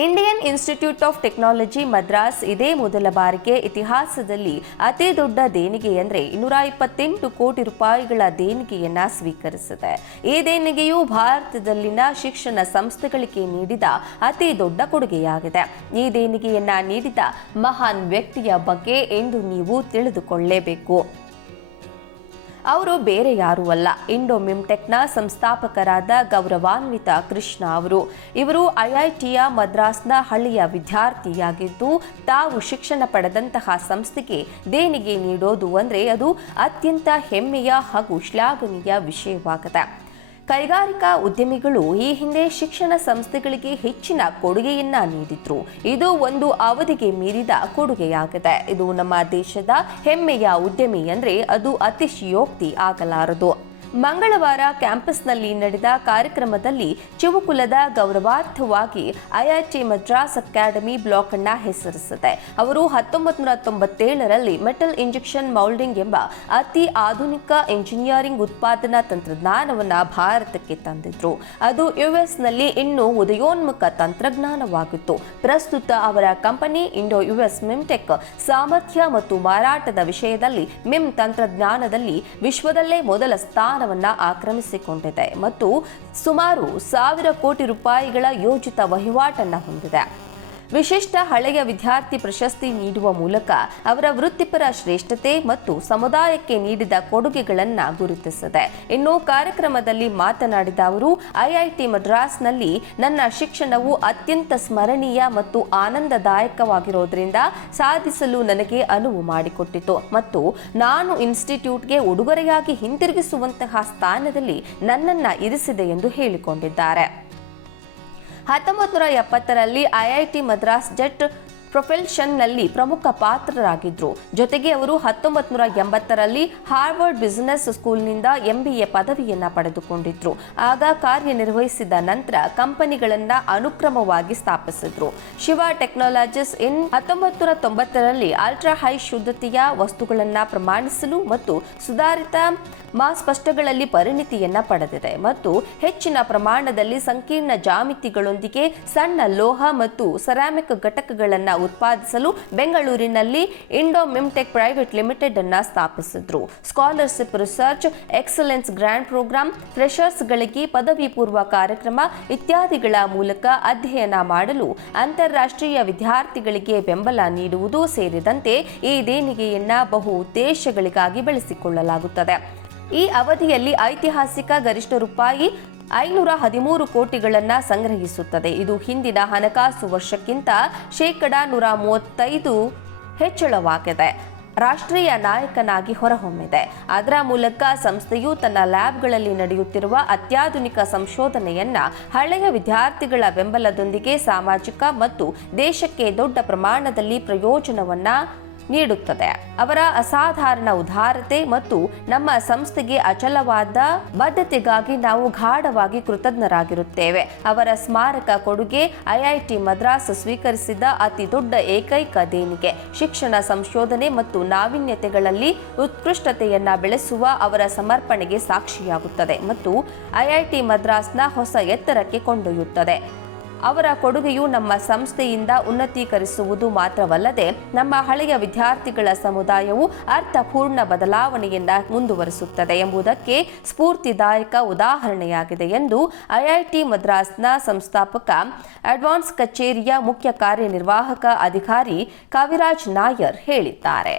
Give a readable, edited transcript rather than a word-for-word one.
Indian institute of technology Madras ಇದೇ ಮೊದಲ ಬಾರಿಗೆ ಇತಿಹಾಸದಲ್ಲಿ ಅತಿ ದೊಡ್ಡ ದೇಣಿಗೆ ಅಂದರೆ 228 ಕೋಟಿ ರೂಪಾಯಿಗಳ ದೇಣಿಗೆಯನ್ನ ಸ್ವೀಕರಿಸಿದೆ. ಈ ದೇಣಿಗೆಯು ಭಾರತದಲ್ಲಿನ ಶಿಕ್ಷಣ ಸಂಸ್ಥೆಗಳಿಗೆ ನೀಡಿದ ಅತಿ ದೊಡ್ಡ ಕೊಡುಗೆಯಾಗಿದೆ. ಈ ದೇಣಿಗೆಯನ್ನ ನೀಡಿದ ಮಹಾನ್ ವ್ಯಕ್ತಿಯ ಬಗ್ಗೆ ಎಂದು ನೀವು ತಿಳಿದುಕೊಳ್ಳಲೇಬೇಕು. ಅವರು ಬೇರೆ ಯಾರೂ ಅಲ್ಲ, ಇಂಡೋ ಮಿಮ್ಟೆಕ್ನ ಸಂಸ್ಥಾಪಕರಾದ ಗೌರವಾನ್ವಿತ ಕೃಷ್ಣ ಅವರು. ಇವರು ಐಐಟಿಯ ಮದ್ರಾಸ್ನ ಹಳೆಯ ವಿದ್ಯಾರ್ಥಿಯಾಗಿದ್ದು, ತಾವು ಶಿಕ್ಷಣ ಪಡೆದಂತಹ ಸಂಸ್ಥೆಗೆ ದೇಣಿಗೆ ನೀಡೋದು ಅಂದರೆ ಅದು ಅತ್ಯಂತ ಹೆಮ್ಮೆಯ ಹಾಗೂ ಶ್ಲಾಘನೀಯ ವಿಷಯವಾಗಿದೆ. ಕೈಗಾರಿಕಾ ಉದ್ಯಮಿಗಳು ಈ ಹಿಂದೆ ಶಿಕ್ಷಣ ಸಂಸ್ಥೆಗಳಿಗೆ ಹೆಚ್ಚಿನ ಕೊಡುಗೆಯನ್ನ ನೀಡಿದ್ರು. ಇದು ಒಂದು ಅವಧಿಗೆ ಮೀರಿದ ಕೊಡುಗೆಯಾಗಿದೆ. ಇದು ನಮ್ಮ ದೇಶದ ಹೆಮ್ಮೆಯ ಉದ್ಯಮಿ ಅಂದ್ರೆ ಅದು ಅತಿಶಯೋಕ್ತಿ ಆಗಲಾರದು. ಮಂಗಳವಾರ ಕ್ಯಾಂಪಸ್ನಲ್ಲಿ ನಡೆದ ಕಾರ್ಯಕ್ರಮದಲ್ಲಿ ಚಿವುಕುಲದ ಗೌರವಾರ್ಥವಾಗಿ ಐಐಟಿ ಮದ್ರಾಸ್ ಅಕಾಡೆಮಿ ಬ್ಲಾಕ್ ಅನ್ನ ಹೆಸರಿಸಿದೆ. ಅವರು 1997ರಲ್ಲಿ ಮೆಟಲ್ ಇಂಜೆಕ್ಷನ್ ಮೌಲ್ಡಿಂಗ್ ಎಂಬ ಅತಿ ಆಧುನಿಕ ಇಂಜಿನಿಯರಿಂಗ್ ಉತ್ಪಾದನಾ ತಂತ್ರಜ್ಞಾನವನ್ನು ಭಾರತಕ್ಕೆ ತಂದಿದ್ರು. ಅದು ಯುಎಸ್ನಲ್ಲಿ ಇನ್ನೂ ಉದಯೋನ್ಮುಖ ತಂತ್ರಜ್ಞಾನವಾಗಿತ್ತು. ಪ್ರಸ್ತುತ ಅವರ ಕಂಪನಿ ಇಂಡೋ ಯುಎಸ್ ಮಿಮ್ಟೆಕ್ ಸಾಮರ್ಥ್ಯ ಮತ್ತು ಮಾರಾಟದ ವಿಷಯದಲ್ಲಿ ಮಿಮ್ ತಂತ್ರಜ್ಞಾನದಲ್ಲಿ ವಿಶ್ವದಲ್ಲೇ ಮೊದಲ ಸ್ಥಾನ ಆಕ್ರಮಿಸಿಕೊಂಡಿದೆ ಮತ್ತು ಸುಮಾರು 1000 ಕೋಟಿ ರೂಪಾಯಿಗಳ ಯೋಜಿತ ವಹಿವಾಟನ್ನು ಹೊಂದಿದೆ. ವಿಶಿಷ್ಟ ಹಳೆಯ ವಿದ್ಯಾರ್ಥಿ ಪ್ರಶಸ್ತಿ ನೀಡುವ ಮೂಲಕ ಅವರ ವೃತ್ತಿಪರ ಶ್ರೇಷ್ಠತೆ ಮತ್ತು ಸಮುದಾಯಕ್ಕೆ ನೀಡಿದ ಕೊಡುಗೆಗಳನ್ನು ಗುರುತಿಸಿದೆ. ಇನ್ನು ಕಾರ್ಯಕ್ರಮದಲ್ಲಿ ಮಾತನಾಡಿದ ಅವರು, ಐಐಟಿ ಮದ್ರಾಸ್ನಲ್ಲಿ ನನ್ನ ಶಿಕ್ಷಣವು ಅತ್ಯಂತ ಸ್ಮರಣೀಯ ಮತ್ತು ಆನಂದದಾಯಕವಾಗಿರೋದ್ರಿಂದ ಸಾಧಿಸಲು ನನಗೆ ಅನುವು ಮಾಡಿಕೊಟ್ಟಿತು ಮತ್ತು ನಾನು ಇನ್ಸ್ಟಿಟ್ಯೂಟ್ಗೆ ಉಡುಗೊರೆಯಾಗಿ ಹಿಂತಿರುಗಿಸುವಂತಹ ಸ್ಥಾನದಲ್ಲಿ ನನ್ನನ್ನು ಇರಿಸಿದೆ ಎಂದು ಹೇಳಿಕೊಂಡಿದ್ದಾರೆ. 1970ರಲ್ಲಿ ಐಐಟಿ ಮದ್ರಾಸ್ ಜೆಟ್ ಪ್ರೊಪಲ್ಷನ್ನಲ್ಲಿ ಪ್ರಮುಖ ಪಾತ್ರರಾಗಿದ್ದರು. ಜೊತೆಗೆ ಅವರು 1980ರಲ್ಲಿ ಹಾರ್ವರ್ಡ್ ಬಿಸಿನೆಸ್ ಸ್ಕೂಲ್ನಿಂದ MBA ಪದವಿಯನ್ನು ಪಡೆದುಕೊಂಡಿದ್ರು. ಆಗ ಕಾರ್ಯನಿರ್ವಹಿಸಿದ ನಂತರ ಕಂಪನಿಗಳನ್ನು ಅನುಕ್ರಮವಾಗಿ ಸ್ಥಾಪಿಸಿದ್ರು. ಶಿವ ಟೆಕ್ನಾಲಜೀಸ್ ಇನ್ 1990ರಲ್ಲಿ ಅಲ್ಟ್ರಾ ಹೈ ಶುದ್ಧತೆಯ ವಸ್ತುಗಳನ್ನು ಪ್ರಮಾಣಿಸಲು ಮತ್ತು ಸುಧಾರಿತ ಸ್ಪಷ್ಟಗಳಲ್ಲಿ ಪರಿಣಿತಿಯನ್ನ ಪಡೆದಿದೆ ಮತ್ತು ಹೆಚ್ಚಿನ ಪ್ರಮಾಣದಲ್ಲಿ ಸಂಕೀರ್ಣ ಜಾಮಿತಿಗಳೊಂದಿಗೆ ಸಣ್ಣ ಲೋಹ ಮತ್ತು ಸೆರಾಮಿಕ್ ಘಟಕಗಳನ್ನು ಉತ್ಪಾದಿಸಲು ಬೆಂಗಳೂರಿನಲ್ಲಿ ಇಂಡೋ ಮಿಮ್ಟೆಕ್ ಪ್ರೈವೇಟ್ ಲಿಮಿಟೆಡ್ ಅನ್ನ ಸ್ಥಾಪಿಸಿದ್ರು. Scholarship, research excellence grant program, ಫ್ರೆಷರ್ಸ್ಗಳಿಗೆ ಪದವಿ ಪೂರ್ವ ಕಾರ್ಯಕ್ರಮ ಇತ್ಯಾದಿಗಳ ಮೂಲಕ ಅಧ್ಯಯನ ಮಾಡಲು ಅಂತಾರಾಷ್ಟ್ರೀಯ ವಿದ್ಯಾರ್ಥಿಗಳಿಗೆ ಬೆಂಬಲ ನೀಡುವುದು ಸೇರಿದಂತೆ ಈ ದೇಣಿಗೆಯನ್ನ ಬಹು ಉದ್ದೇಶಗಳಿಗಾಗಿ ಬಳಸಿಕೊಳ್ಳಲಾಗುತ್ತದೆ. ಈ ಅವಧಿಯಲ್ಲಿ ಐತಿಹಾಸಿಕ ಗರಿಷ್ಠ ರೂಪಾಯಿ 513 ಕೋಟಿಗಳನ್ನು ಸಂಗ್ರಹಿಸುತ್ತದೆ. ಇದು ಹಿಂದಿನ ಹಣಕಾಸು ವರ್ಷಕ್ಕಿಂತ %135 ಹೆಚ್ಚಳವಾಗಿದೆ. ರಾಷ್ಟ್ರೀಯ ನಾಯಕನಾಗಿ ಹೊರಹೊಮ್ಮಿದೆ. ಅದರ ಮೂಲಕ ಸಂಸ್ಥೆಯು ತನ್ನ ಲ್ಯಾಬ್ಗಳಲ್ಲಿ ನಡೆಯುತ್ತಿರುವ ಅತ್ಯಾಧುನಿಕ ಸಂಶೋಧನೆಯನ್ನ ಹಳೆಯ ವಿದ್ಯಾರ್ಥಿಗಳ ಬೆಂಬಲದೊಂದಿಗೆ ಸಾಮಾಜಿಕ ಮತ್ತು ದೇಶಕ್ಕೆ ದೊಡ್ಡ ಪ್ರಮಾಣದಲ್ಲಿ ಪ್ರಯೋಜನವನ್ನ ನೀಡುತ್ತದೆ. ಅವರ ಅಸಾಧಾರಣ ಉದಾರತೆ ಮತ್ತು ನಮ್ಮ ಸಂಸ್ಥೆಗೆ ಅಚಲವಾದ ಬದ್ಧತೆಗಾಗಿ ನಾವು ಗಾಢವಾಗಿ ಕೃತಜ್ಞರಾಗಿರುತ್ತೇವೆ. ಅವರ ಸ್ಮಾರಕ ಕೊಡುಗೆ ಐಐಟಿ ಮದ್ರಾಸ್ ಸ್ವೀಕರಿಸಿದ ಅತಿ ದೊಡ್ಡ ಏಕೈಕ ದೇಣಿಗೆ. ಶಿಕ್ಷಣ, ಸಂಶೋಧನೆ ಮತ್ತು ನಾವೀನ್ಯತೆಗಳಲ್ಲಿ ಉತ್ಕೃಷ್ಟತೆಯನ್ನ ಬೆಳೆಸುವ ಅವರ ಸಮರ್ಪಣೆಗೆ ಸಾಕ್ಷಿಯಾಗುತ್ತದೆ ಮತ್ತು ಐಐಟಿ ಮದ್ರಾಸ್ನ ಹೊಸ ಎತ್ತರಕ್ಕೆ ಕೊಂಡೊಯ್ಯುತ್ತದೆ. ಅವರ ಕೊಡುಗೆಯು ನಮ್ಮ ಸಂಸ್ಥೆಯಿಂದ ಉನ್ನತೀಕರಿಸುವುದು ಮಾತ್ರವಲ್ಲದೆ ನಮ್ಮ ಹಳೆಯ ವಿದ್ಯಾರ್ಥಿಗಳ ಸಮುದಾಯವು ಅರ್ಥಪೂರ್ಣ ಬದಲಾವಣೆಯನ್ನ ಮುಂದುವರಿಸುತ್ತದೆ ಎಂಬುದಕ್ಕೆ ಸ್ಫೂರ್ತಿದಾಯಕ ಉದಾಹರಣೆಯಾಗಿದೆ ಎಂದು ಐಐಟಿ ಮದ್ರಾಸ್ನ ಸಂಸ್ಥಾಪಕ ಅಡ್ವಾನ್ಸ್ ಕಚೇರಿಯ ಮುಖ್ಯ ಕಾರ್ಯನಿರ್ವಾಹಕ ಅಧಿಕಾರಿ ಕವಿರಾಜ್ ನಾಯರ್ ಹೇಳಿದ್ದಾರೆ.